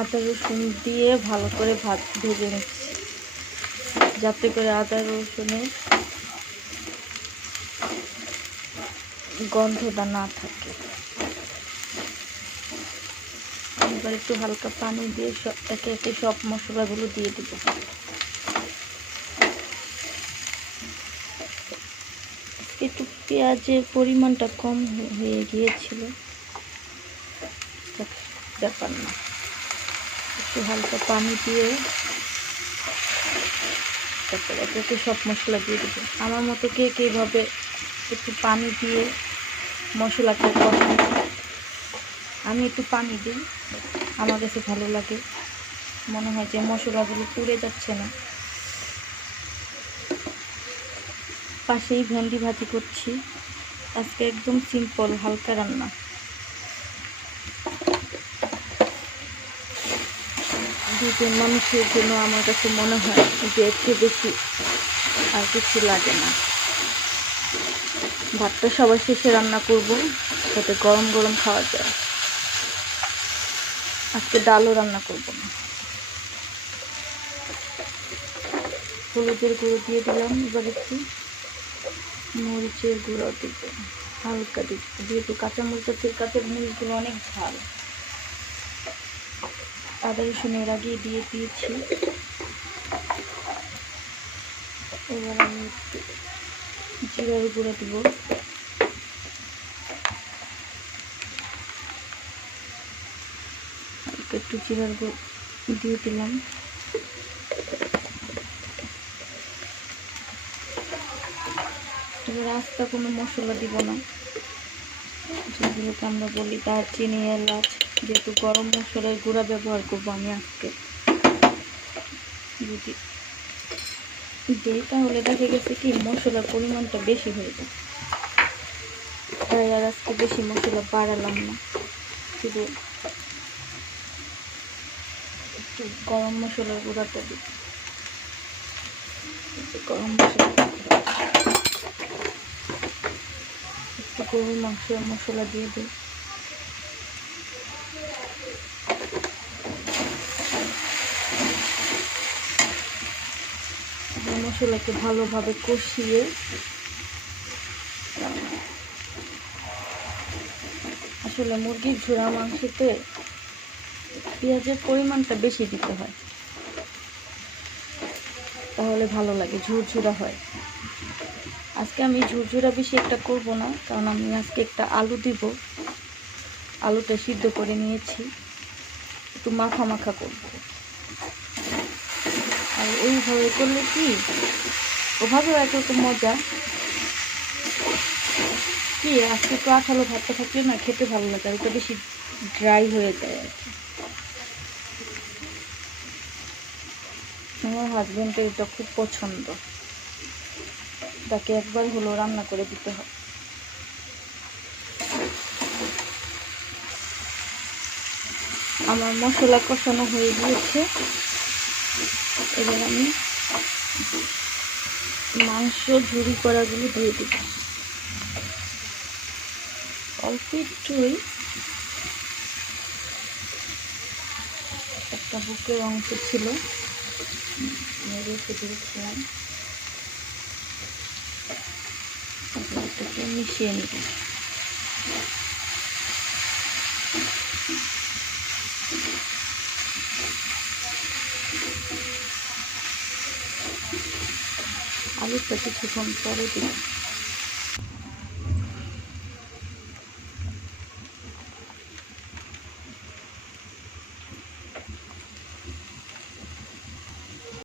আদা রসুন দিয়ে ভালো করে ভেজে নিচ্ছি, যাতে করে আদা রসুনের গন্ধটা না থাকে। এবার একটু হালকা পানি দিয়ে একে একে সব মশলাগুলো দিয়ে দিব। একটু পেঁয়াজের পরিমাণটা কম হয়ে গিয়েছিল, ব্যাপার না, একটু হালকা পানি দিয়ে তারপরে একে একে সব মশলা দিয়ে দেবো। আমার মতো কে কীভাবে একটু পানি দিয়ে মশলাটা কষাই, আমি একটু পানি দিই, আমার কাছে ভালো লাগে, মনে হয় যে মশলাগুলো পুড়ে যাচ্ছে না। পাশেই ভেন্ডি ভাজি করছি, আজকে একদম সিম্পল হালকা রান্না। দুজন মানুষের জন্য আমার কাছে মনে হয় যে এর চেয়ে বেশি আর কিছু লাগে না। ভাতটা সবার শেষে রান্না করব, যাতে গরম গরম খাওয়া যায়। আজকে ডালও রান্না করব না। হলুদের গুঁড়ো দিয়ে দিলাম, এবার একটু মরিচের গুঁড়ো দিব, হালকা দিব, যেহেতু কাঁচামরিচ আছে, কাঁচের মরিচগুলো অনেক ঝাল। আদা রসুনের আগে দিয়ে দিয়েছি। এবার আমি একটু জিরার গুঁড়ো দিব, একটু জিরার গুঁড়ো দিয়ে দিলাম। এবার আস্তা কোনো মশলা দিব না, যেগুলোকে আমরা বলি দারচিনি, এলাচ, যেহেতু গরম মশলার গুঁড়া ব্যবহার করবো আমি আজকে। যদি দিই তাহলে দেখা গেছে কি মশলার পরিমাণটা বেশি হয়ে যায়, তাই আর আজকে বেশি মশলা বাড়ালাম না, শুধু একটু গরম মশলার গুঁড়াটা দিই। গরম মশলা, একটু গরুর মাংসের মশলা দিয়ে দিই। মশলাকে ভালোভাবে কষিয়ে আসলে মুরগির ঝোড়া মাংসতে পেঁয়াজের পরিমাণটা বেশি দিতে হয়, তাহলে ভালো লাগে, ঝুরঝুরা হয়। আজকে আমি ঝুরঝুরা বেশি একটা করব না, কারণ আমি আজকে একটা আলু দিব, আলুটা সিদ্ধ করে নিয়েছি, একটু মাখা মাখা করব। আর এইভাবে করলে কি ওভাবেও একরকম মজা, কি আজকে একটু আঠালো ভাতটা থাকলে না খেতে ভালো লাগে, আর ওটা বেশি ড্রাই হয়ে যায় আর কি। আমার হাজব্যান্ডের এটা খুব পছন্দ, তাকে একবার হলো রান্না করে দিতে হয়। আমার মশলা কষানো হয়ে গিয়েছে, এবার আমি মাংস ঝুরি করাগুলো দিয়ে দিব। অল্প একটুই, একটা বুকের অংশ ছিল, রেখে দিয়েছিলাম, এটাকে মিশিয়ে নিব। আলুটা কিছুক্ষণ পরে দিই।